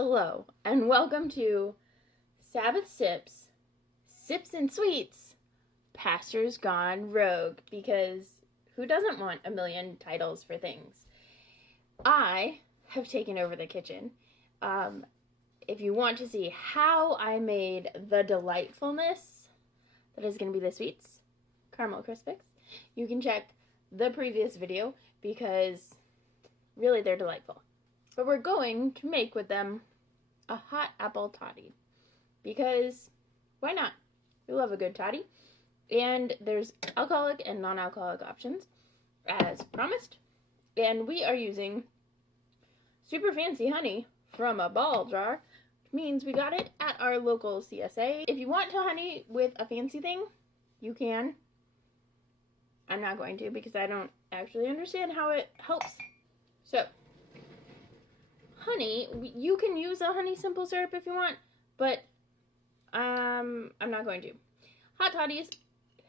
Hello, and welcome to Sabbath Sips, Sips and Sweets, Pastor's Gone Rogue, because who doesn't want a million titles for things? I have taken over the kitchen. If you want to see how I made the delightfulness that is going to be the sweets, caramel crispix, you can check the previous video because really they're delightful. But we're going to make with them a hot apple toddy because why not? We love a good toddy. And there's alcoholic and non-alcoholic options as promised. And we are using super fancy honey from a ball jar, which means we got it at our local CSA. If you want to honey with a fancy thing, you can. I'm not going to because I don't actually understand how it helps. So, honey, you can use a honey simple syrup if you want, but I'm not going to. Hot toddies,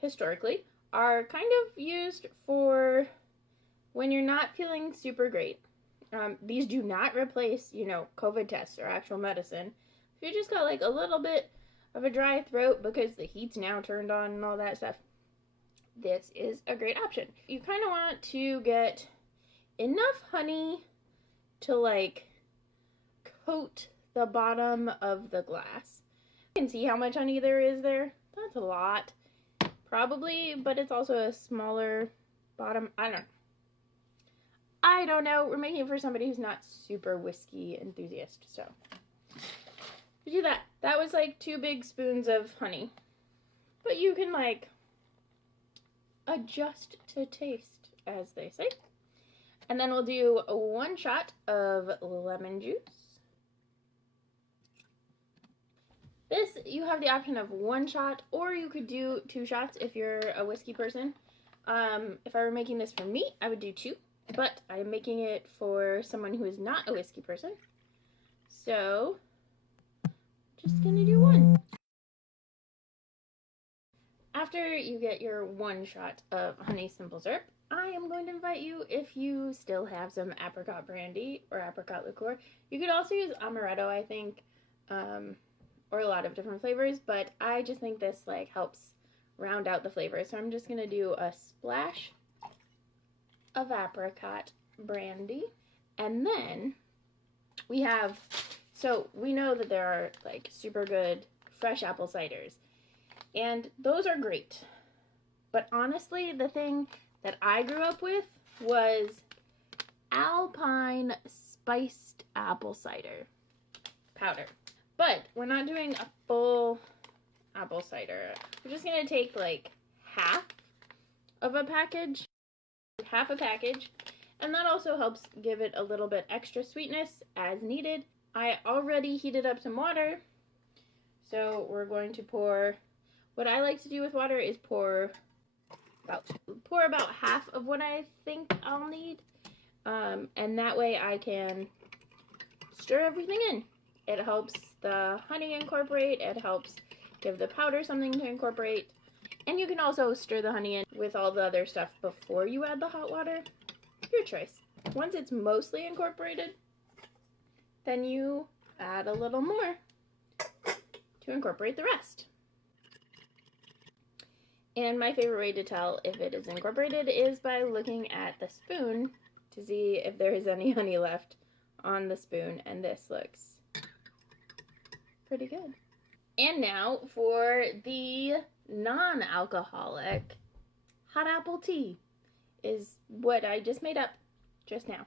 historically, are kind of used for when you're not feeling super great. These do not replace, COVID tests or actual medicine. If you just got like a little bit of a dry throat because the heat's now turned on and all that stuff, this is a great option. You kind of want to get enough honey to like coat the bottom of the glass. You can see how much honey there is there. That's a lot, probably, but it's also a smaller bottom. I don't know. We're making it for somebody who's not super whiskey enthusiast, so we do that. That was like 2 big spoons of honey, but you can like adjust to taste, as they say. And then we'll do 1 shot of lemon juice. This, you have the option of 1 shot, or you could do 2 shots if you're a whiskey person. If I were making this for me, I would do 2, but I'm making it for someone who is not a whiskey person. So, just gonna do 1. After you get your 1 shot of honey simple syrup, I am going to invite you, if you still have some apricot brandy or apricot liqueur. You could also use amaretto, I think, or a lot of different flavors, but I just think this like helps round out the flavor. So I'm just going to do a splash of apricot brandy. And then we have, so we know that there are like super good fresh apple ciders, and those are great. But honestly, the thing that I grew up with was Alpine spiced apple cider powder. But we're not doing a full apple cider. We're just going to take like half a package, and that also helps give it a little bit extra sweetness as needed. I already heated up some water, so we're going to pour, what I like to do with water is pour about half of what I think I'll need, and that way I can stir everything in. It helps the honey incorporate, it helps give the powder something to incorporate, and you can also stir the honey in with all the other stuff before you add the hot water. Your choice. Once it's mostly incorporated, then you add a little more to incorporate the rest. And my favorite way to tell if it is incorporated is by looking at the spoon to see if there is any honey left on the spoon, and this looks pretty good. And now for the non-alcoholic hot apple tea is what I just made up just now.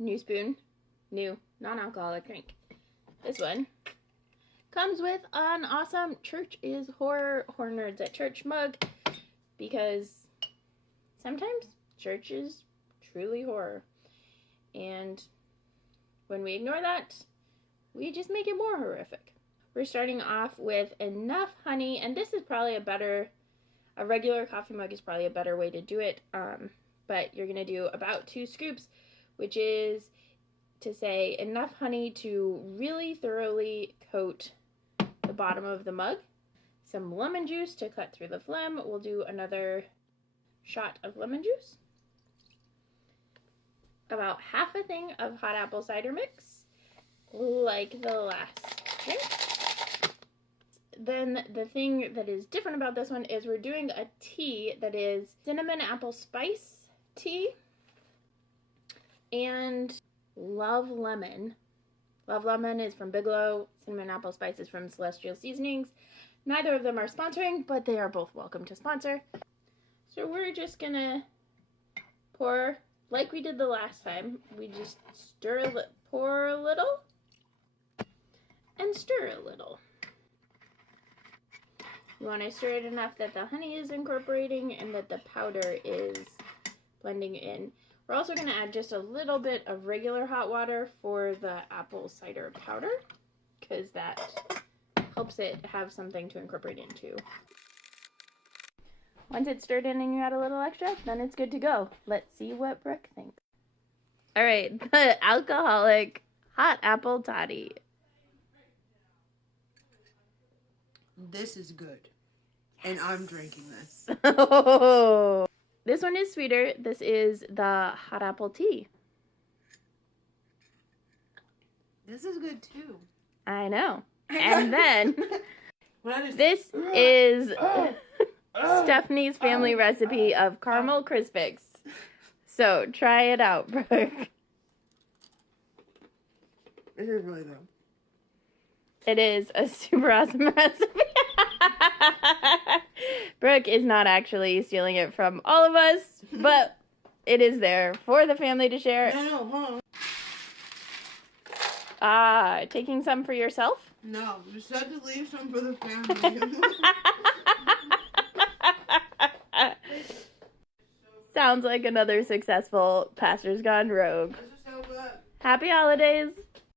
New spoon, new non-alcoholic drink. This one comes with an awesome Church is Horror Nerds at Church mug, because sometimes church is truly horror, and when we ignore that, we just make it more horrific. We're starting off with enough honey, and this is probably a regular coffee mug is probably a better way to do it, but you're going to do about 2 scoops, which is to say enough honey to really thoroughly coat the bottom of the mug. Some lemon juice to cut through the phlegm. We'll do another shot of lemon juice. About half a thing of hot apple cider mix. like the last drink. Then the thing that is different about this one is we're doing a tea that is cinnamon apple spice tea and Love Lemon. Love Lemon is from Bigelow. Cinnamon apple spice is from Celestial Seasonings. Neither of them are sponsoring, but they are both welcome to sponsor. So we're just gonna pour like we did the last time. We just pour a little and stir a little. You want to stir it enough that the honey is incorporating and that the powder is blending in. We're also going to add just a little bit of regular hot water for the apple cider powder, because that helps it have something to incorporate into. Once it's stirred in and you add a little extra, then it's good to go. Let's see what Brooke thinks. All right, the alcoholic hot apple toddy. This is good. Yes. And I'm drinking this. Oh. This one is sweeter. This is the hot apple tea. This is good too. I know. And then this is Stephanie's family recipe of caramel Crispix. So try it out, Brooke. This is really good. It is a super awesome recipe. Brooke is not actually stealing it from all of us, but it is there for the family to share. No, hold on. Ah, taking some for yourself? No, you said to leave some for the family. Sounds like another successful Pastor's Gone Rogue. This is so good. Happy holidays!